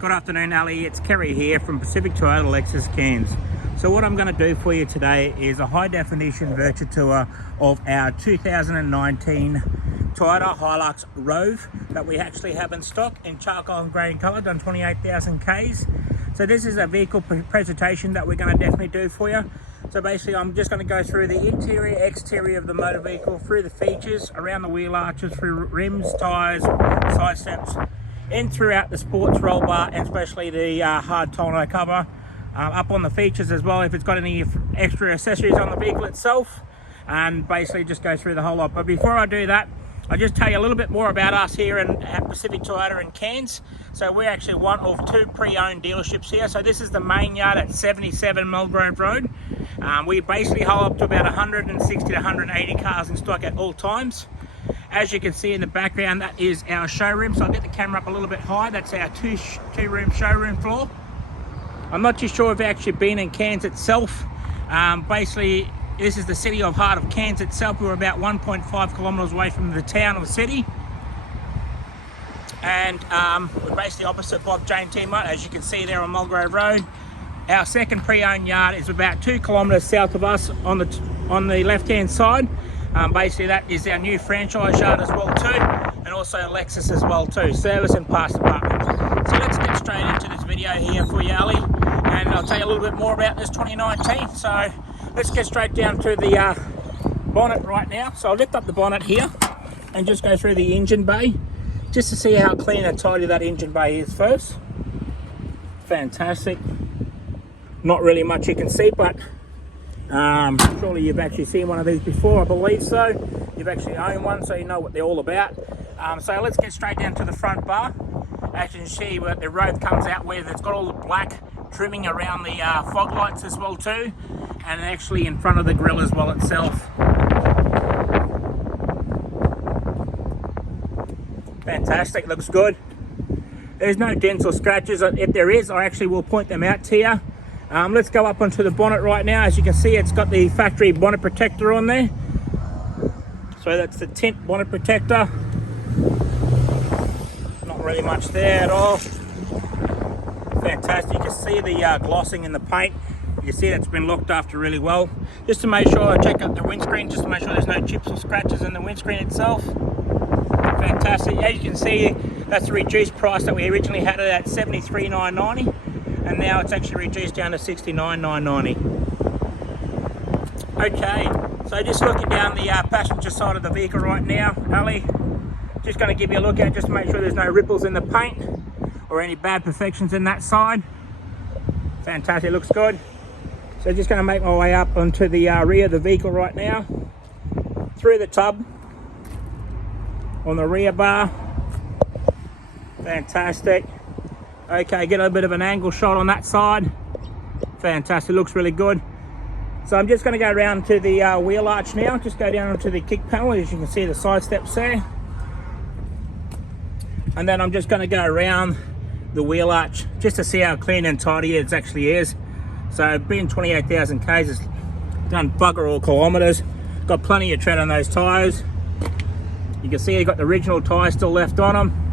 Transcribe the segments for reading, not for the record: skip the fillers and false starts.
Good afternoon, Ali. It's Kerry here from Pacific Toyota Lexus Cairns. So what I'm going to do for you today is a high definition virtual tour of our 2019 Toyota Hilux Rove that we actually have in stock in charcoal and grey in colour, done 28,000 Ks. So this is a vehicle presentation that we're going to definitely do for you. So basically I'm just going to go through the interior, exterior of the motor vehicle, through the features, around the wheel arches, through rims, tyres, side steps, in throughout the sports roll bar, and especially the hard tonneau cover, up on the features as well if it's got any extra accessories on the vehicle itself, and basically just go through the whole lot. But before I do that, I'll just tell you a little bit more about us here at Pacific Toyota in Cairns. So we're actually one of two pre-owned dealerships here. So this is the main yard at 77 Mulgrove Road. We basically hold up to about 160 to 180 cars in stock at all times. As you can see in the background, that is our showroom. So I'll get the camera up a little bit high. That's our two-room showroom floor. I'm not too sure if you've actually been in Cairns itself. Basically, this is the city of heart of Cairns itself. We're about 1.5 kilometres away from the town or city. And we're basically opposite Bob Jane T-Mart, as you can see there on Mulgrove Road. Our second pre-owned yard is about 2 kilometres south of us on the left-hand side. Basically that is our new franchise yard as well too, and also Lexus as well too, service and parts department. So let's get straight into this video here for you, Ali, and I'll tell you a little bit more about this 2019. So let's get straight down to the bonnet right now. So I'll lift up the bonnet here and just go through the engine bay, just to see how clean and tidy that engine bay is first. Fantastic. Not really much you can see, but surely you've actually seen one of these before, I believe so. You've actually owned one, so you know what they're all about. So let's get straight down to the front bar. As you can see, what the Rove comes out with, it's got all the black trimming around the fog lights as well too, and actually in front of the grille as well itself. Fantastic, looks good. There's no dents or scratches. If there is, I actually will point them out to you. Let's go up onto the bonnet right now. As you can see, it's got the factory bonnet protector on there. So that's the tint bonnet protector. Not really much there at all. Fantastic. You can see the glossing in the paint. You can see it's been looked after really well. Just to make sure, I check out the windscreen just to make sure there's no chips or scratches in the windscreen itself. Fantastic. As you can see, that's the reduced price that we originally had it at $73,990. And now it's actually reduced down to $69,990. Okay, so just looking down the passenger side of the vehicle right now, Ali, just going to give you a look at it just to make sure there's no ripples in the paint or any bad perfections in that side. Fantastic, looks good. So just going to make my way up onto the rear of the vehicle right now, through the tub, on the rear bar. Fantastic. Okay, get a bit of an angle shot on that side. Fantastic, looks really good. So I'm just going to go around to the wheel arch now. Just go down onto the kick panel, as you can see the side steps there. And then I'm just going to go around the wheel arch just to see how clean and tidy it actually is. So being 28,000 Ks, it's done bugger all kilometres. Got plenty of tread on those tyres. You can see you've got the original tyres still left on them.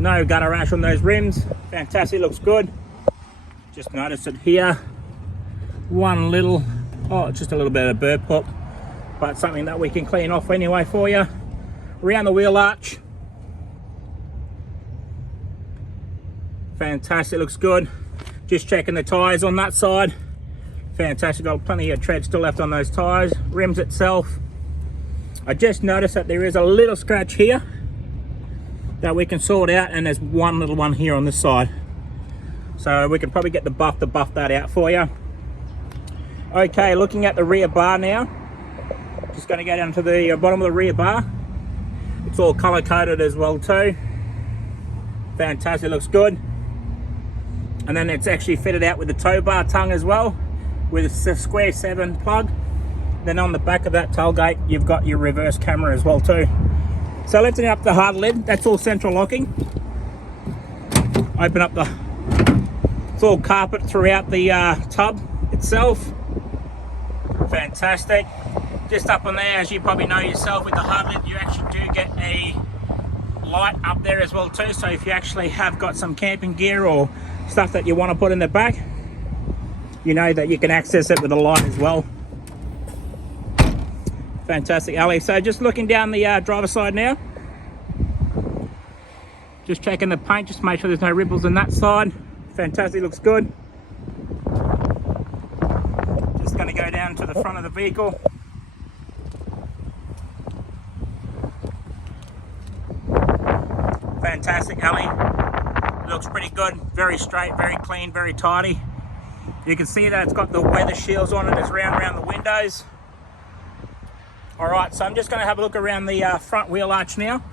No gutter rash on those rims. Fantastic, looks good. Just noticed it here. One little, just a little bit of burr pop, but something that we can clean off anyway for you. Around the wheel arch. Fantastic, looks good. Just checking the tyres on that side. Fantastic, got plenty of tread still left on those tyres. Rims itself. I just noticed that there is a little scratch here that we can sort out, and there's one little one here on this side, so we can probably get the buff to buff that out for you. Okay, looking at the rear bar now, just going to go down to the bottom of the rear bar. It's all color coded as well too. Fantastic, looks good. And then it's actually fitted out with the tow bar tongue as well, with a square 7 plug. Then on the back of that tailgate, you've got your reverse camera as well too. So lifting up the hard lid, that's all central locking. Open up it's all carpet throughout the tub itself. Fantastic. Just up on there, as you probably know yourself, with the hard lid, you actually do get a light up there as well too, so if you actually have got some camping gear or stuff that you want to put in the back, you know that you can access it with a light as well. Fantastic, Ali. So just looking down the driver's side now, just checking the paint, just to make sure there's no ripples on that side. Fantastic, looks good. Just going to go down to the front of the vehicle. Fantastic, Ali. Looks pretty good, very straight, very clean, very tidy. You can see that it's got the weather shields on it, it's around the windows. All right, so I'm just going to have a look around the front wheel arch now.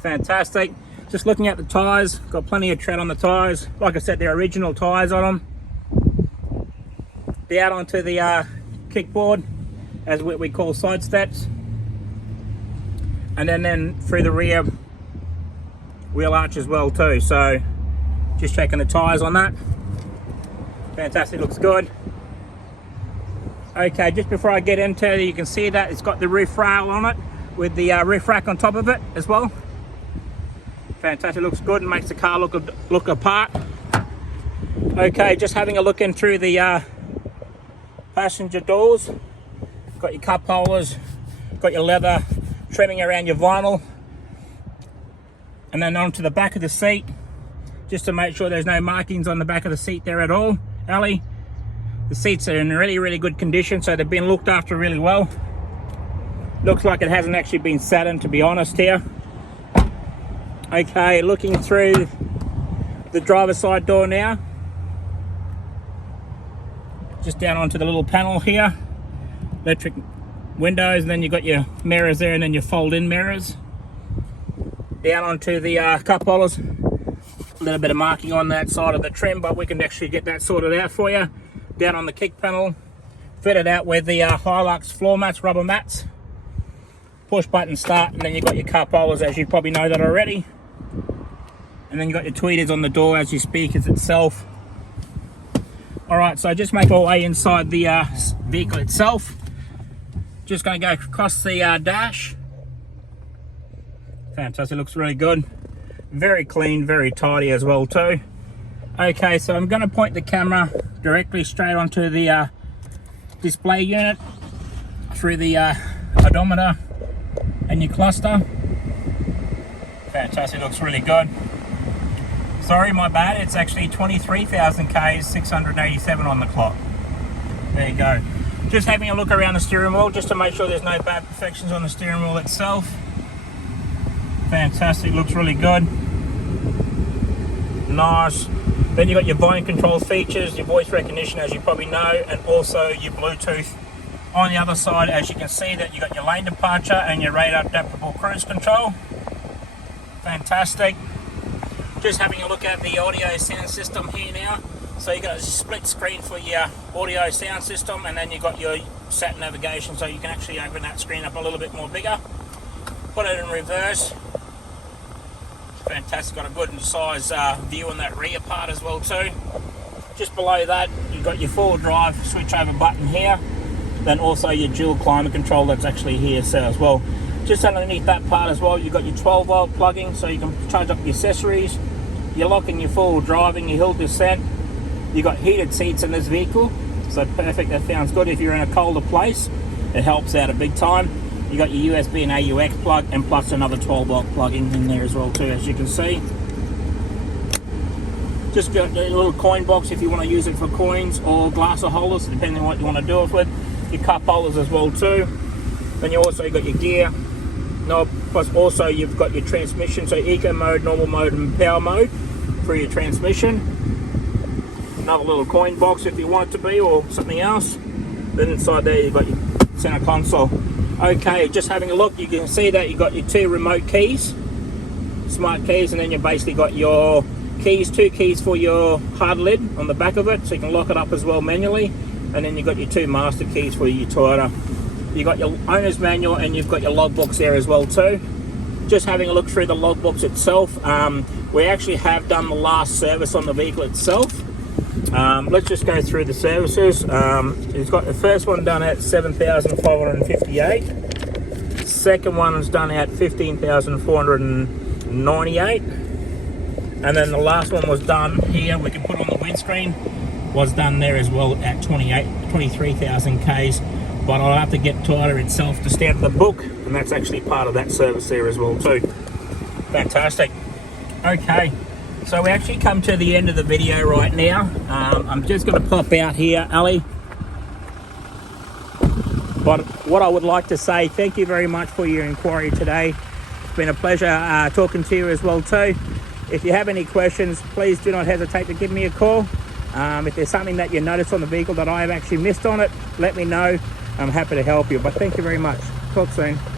Fantastic. Just looking at the tyres, got plenty of tread on the tyres. Like I said, they're original tyres on them. Down onto the kickboard, as what we call side steps. And then through the rear wheel arch as well too. So just checking the tyres on that. Fantastic, looks good. Okay, just before I get into it, you can see that it's got the roof rail on it with the roof rack on top of it as well. Fantastic, looks good and makes the car look apart. Okay, just having a look in through the passenger doors. Got your cup holders, got your leather trimming around your vinyl, and then onto the back of the seat, just to make sure there's no markings on the back of the seat there at all, Ali. The seats are in really good condition, so they've been looked after really well. Looks like it hasn't actually been sat in, to be honest here. Okay, looking through the driver's side door now. Just down onto the little panel here. Electric windows, and then you've got your mirrors there, and then your fold-in mirrors. Down onto the cup holders. A little bit of marking on that side of the trim, but we can actually get that sorted out for you. Down on the kick panel, fitted out with the Hilux floor mats, rubber mats. Push button start, and then you've got your cup holders, as you probably know that already. And then you've got your tweeters on the door as your speakers itself. Alright, so just make our way inside the vehicle itself. Just going to go across the dash. Fantastic, looks really good. Very clean, very tidy as well too. Okay, so I'm going to point the camera directly straight onto the display unit through the odometer and your cluster. Fantastic, looks really good. Sorry, my bad, it's actually 23,000 Ks, 687 on the clock. There you go. Just having a look around the steering wheel, just to make sure there's no bad perfections on the steering wheel itself. Fantastic, looks really good. Nice. Then you've got your volume control features, your voice recognition, as you probably know, and also your Bluetooth. On the other side, as you can see, that you've got your lane departure and your radar adaptable cruise control. Fantastic. Just having a look at the audio sound system here now. So you've got a split screen for your audio sound system, and then you've got your sat navigation, so you can actually open that screen up a little bit more bigger. Put it in reverse. Fantastic, got a good size view on that rear part as well too. Just below that, you've got your four-wheel drive switch over button here. Then also your dual climate control that's actually here so as well. Just underneath that part as well, you've got your 12-volt plugging, so you can charge up your accessories. You're locking your full driving, your hill descent. You've got heated seats in this vehicle, so perfect. That sounds good if you're in a colder place. It helps out a big time. You got your USB and AUX plug, and plus another 12-volt plug-in in there as well too, as you can see. Just got a little coin box if you want to use it for coins or glass holders, depending on what you want to do it with. Your cup holders as well too. Then you also got your gear knob, plus also you've got your transmission, so eco mode, normal mode, and power mode for your transmission. Another little coin box if you want it to be, or something else. Then inside there you've got your center console. Okay, just having a look, you can see that you've got your two remote keys, smart keys, and then you've basically got your keys, two keys for your hard lid on the back of it, so you can lock it up as well manually. And then you've got your two master keys for your Toyota. You've got your owner's manual, and you've got your logbooks there as well too. Just having a look through the logbooks itself, we actually have done the last service on the vehicle itself. Let's just go through the services. It's got the first one done at 7,558. second one was done at 15,498. And then the last one was done here, we can put on the windscreen, was done there as well at 23,000 Ks. But I'll have to get Toyota itself to stamp the book, and that's actually part of that service there as well too. Fantastic. Okay, so we actually come to the end of the video right now. I'm just going to pop out here, Ali. But what I would like to say, thank you very much for your inquiry today. It's been a pleasure talking to you as well too. If you have any questions, please do not hesitate to give me a call. If there's something that you notice on the vehicle that I have actually missed on it, let me know. I'm happy to help you. But thank you very much. Talk soon.